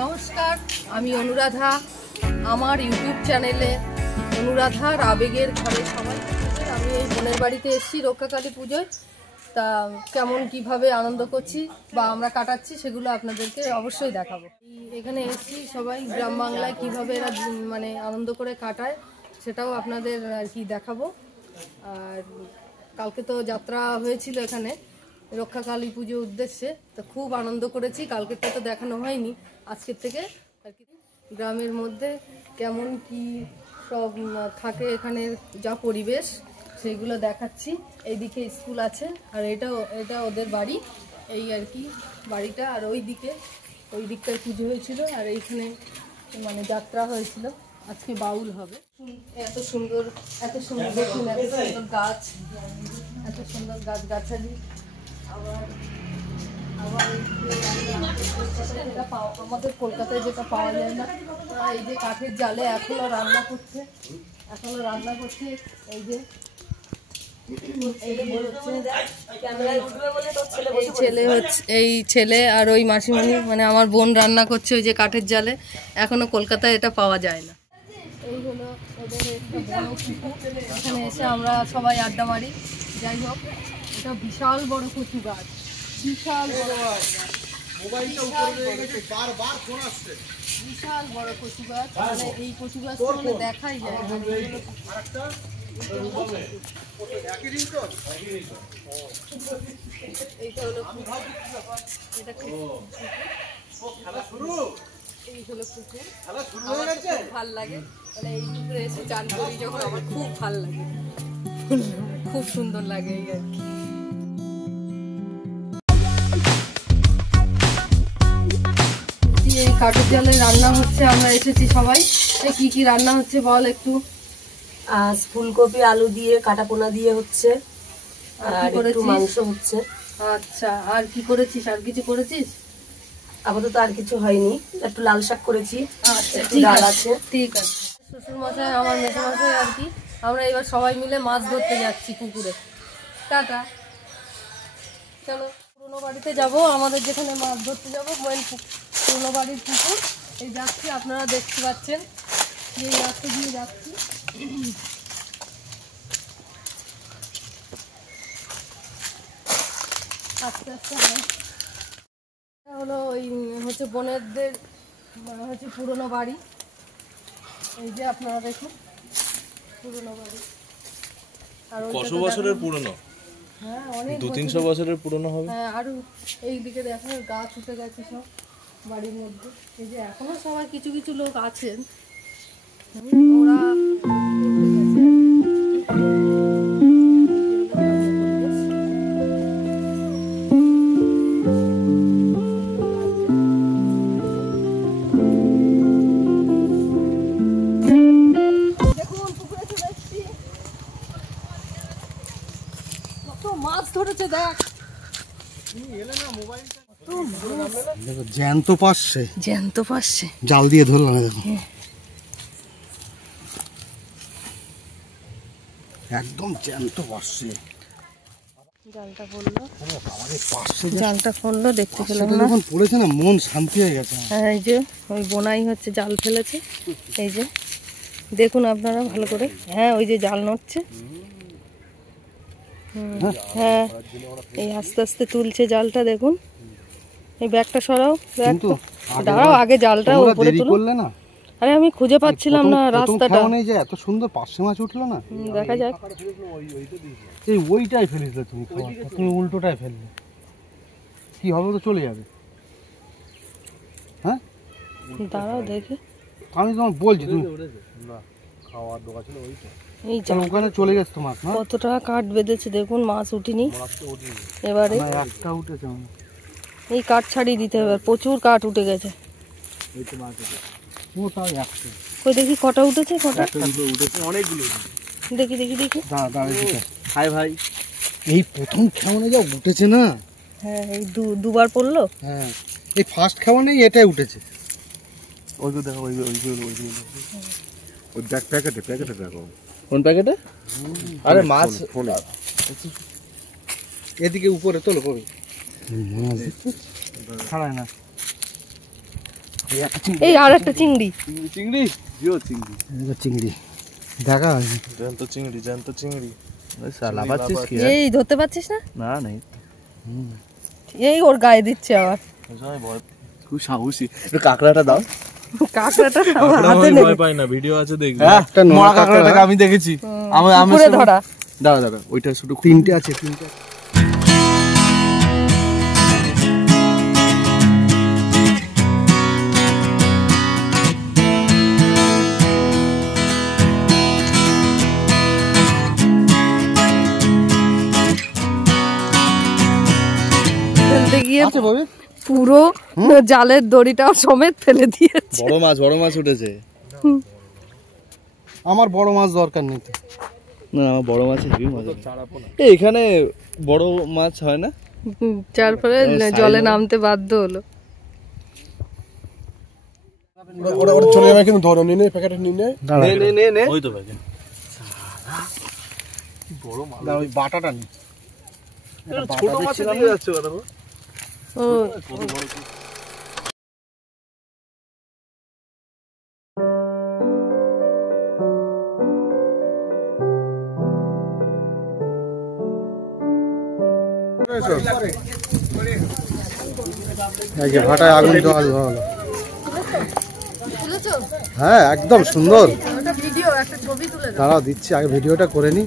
নমস্কার, আমি অনুরাধা। আমার ইউটিউব চ্যানেলে অনুরাধার আবেগের ঘরে সবাই, আমি এই বোনের বাড়িতে এসেছি রক্ষাকালী পুজোয়। তা কেমন কিভাবে আনন্দ করছি বা আমরা কাটাচ্ছি সেগুলো আপনাদেরকে অবশ্যই দেখাবো। এখানে এসেছি, সবাই গ্রাম বাংলায় কীভাবে এরা মানে আনন্দ করে কাটায় সেটাও আপনাদের আর কি দেখাবো। আর কালকে তো যাত্রা হয়েছিল এখানে রক্ষাকালী পুজোর উদ্দেশ্যে, তো খুব আনন্দ করেছি। কালকেরটা তো দেখানো হয়নি, আজকের থেকে আর কি গ্রামের মধ্যে কেমন কি সব থাকে, এখানে যা পরিবেশ সেইগুলো দেখাচ্ছি। এইদিকে স্কুল আছে আর এটা ওদের বাড়ি, এই আর কি বাড়িটা। আর ওই দিকটায় পুজো হয়েছিল আর এইখানে মানে যাত্রা হয়েছিল। আজকে বাউল হবে। এত সুন্দর দেখুন, এত সুন্দর গাছ, এত সুন্দর গাছগাছালি। আবার আমাদের কলকাতায় যেটা পাওয়া যায় না, এই যে কাঠের জালে এখনো রান্না করছে। এই ছেলে আর ওই মাসিমণি মানে আমার বোন রান্না করছে ওই যে কাঠের জালে। এখনো কলকাতায় এটা পাওয়া যায় না। এই হলো ওদের এখানে এসে আমরা সবাই আড্ডা মারি। যাই হোক, এটা বিশাল বড় কচু গাছ, বিশাল বড় কচু গাছ। মানে এই কচু গাছ মানে দেখাই যায়। এইটা হলো ভাল লাগে, মানে এই পুকুরে এসে চান করি যখন আমার খুব ভাল লাগে, খুব সুন্দর লাগে এই আর কি। এই কাঠের জালে রান্না হচ্ছে, আমরা এসেছি সবাই। কি কি রান্না হচ্ছে বল একটু। ফুলকপি আলু দিয়ে কাটা পোনা দিয়ে হচ্ছে, আর একটু মাংস হচ্ছে। আচ্ছা, আর কি করেছিস? আর কিছু করেছিস? আপাতত আর কিছু হয়নি, একটু লাল শাক করেছি। আচ্ছা, ডাল আছে, ঠিক আছে। শ্বশুর মশাই, আমার মেসো মশাই আর কি, আমরা এবার সবাই মিলে মাছ ধরতে যাচ্ছি পুকুরে। টাটা, চলো পুরনো বাড়িতে যাব, আমাদের যেখানে মাছ ধরতে যাবো মেন পুরনো বাড়ির পুকুর। এই যাচ্ছি, আপনারা দেখতে পাচ্ছেন এই রাস্তা দিয়ে যাচ্ছি। আস্তে আস্তে হলো ওই হচ্ছে বোনেরদের হচ্ছে পুরনো বাড়ি। এই যে আপনারা দেখুন পুরনো বাড়ি। আর কত বছরের পুরনো? হ্যাঁ, অনেক 200-300 বছরের পুরনো হবে। হ্যাঁ, আর এই দিকে দেখেন গাছ উঠে গেছে সব বাড়ির মধ্যে। এই যে এখনো সবাই কিছু কিছু লোক আছেন, ওরা মাছ ধরেছে। দেখ, জ্যান্ত পাচ্ছে, জাল দিয়ে ধরলাম। দেখো একদম জ্যান্ত পাচ্ছে। জালটা পড়লো, দেখতে পেলাম না। যখন পড়েছে না, মন শান্তি হয়ে গেছে। হ্যাঁ, এই যে ওই বোনাই হচ্ছে জাল ফেলেছে। এই যে দেখুন আপনারা ভালো করে। হ্যাঁ, ওই যে জাল নড়ছে। হ্যাঁ, এই আস্তে আস্তে তুলছে জালটা, দেখুন। এই ব্যাগটা সরাও, দাঁড়াও, আগে জালটা উপরে তুলো না। আরে আমি খুঁজে পাচ্ছিলাম না রাস্তাটা। এত সুন্দর পার্শে মাছ উঠলো না, দেখা যাক। এই ওইটাই ফেলেছিলে তুমি, তুমি উল্টোটাই ফেললে, কি হবে? তো চলে যাবে। হ্যাঁ, দাঁড়াও দেখি। আমি তোমার বলছি, তুমি খাওয়ার দোকান ছিল ওইটা, এই ওখানে চলে গেছে তোমার। কতটা কাঠ বেঁধেছে দেখুন, মাছ উঠিনি এবারে। একটা উঠেছে, এই কাঠ ছাড়িয়ে দিতে হবে, প্রচুর কাঠ উঠে গেছে। ওই দেখি কটা উঠেছে, কটা অনেকগুলো। দেখি। হাই ভাই, এই প্রথম খাওয়ানো যা উঠেছে না। হ্যাঁ, এই দুবার পড়লো। হ্যাঁ, এই ফার্স্ট খাওয়ানোই এটাই উঠেছে। ওই তো দেখো, ওই প্যাকেটে দেখো। কোন প্যাকেটে? আরে মাছ এদিকে উপরে তোলো, কবি ছাড়ায় না। এই আর একটা চিংড়ি। চিংড়ি জিও চিংড়ি চিংড়ি দেখা জ্যান্ত চিংড়ি জ্যান্ত চিংড়ি। শালা পাচ্ছিস কি? এই ধরতে পারছিস না? না নাই এই ওর গায়ে দিচ্ছে আবার। খুব সাহসী। একটু কাঁকড়াটা দাও। কাঁকড়াটা আমার হাতে নেই। ভয় পাই না, ভিডিও আছে দেখবি। একটা মরা কাঁকড়াটাকে আমি দেখেছি। আমি পুকুরে ধরা। দাঁড়া দাঁড়া, ওইটা শুধু তিনটে আছে, তিনটে। ফেলতে গিয়ে আছে ববে? পুরো জালের দড়িটা সমেত ফেলে দিয়েছে। বড় মাছ উঠেছে। আমার বড় মাছ দরকার নেই তো। না আমার বড় মাছ হেভি মজা। এই এখানে বড় মাছ হয় না, যার ফলে জলে নামতে বাধ্য হলো। ওরা চলে যাবে কিন্তু ধরো নিয়ে প্যাকেটে নিয়ে নে ওই তো প্যাকেট। বড় মাছ ওই বাটাটা নি। ছোট মাছ দিয়ে যাচ্ছে কথা বল। ও এই যে ভাটায় আগুন দেওয়া হলো। তুলেছো? হ্যাঁ একদম সুন্দর। ওটা ভিডিও, একটা ছবি তুলে দাও। দাঁড়াও দিচ্ছি, আগে ভিডিওটা করে নি।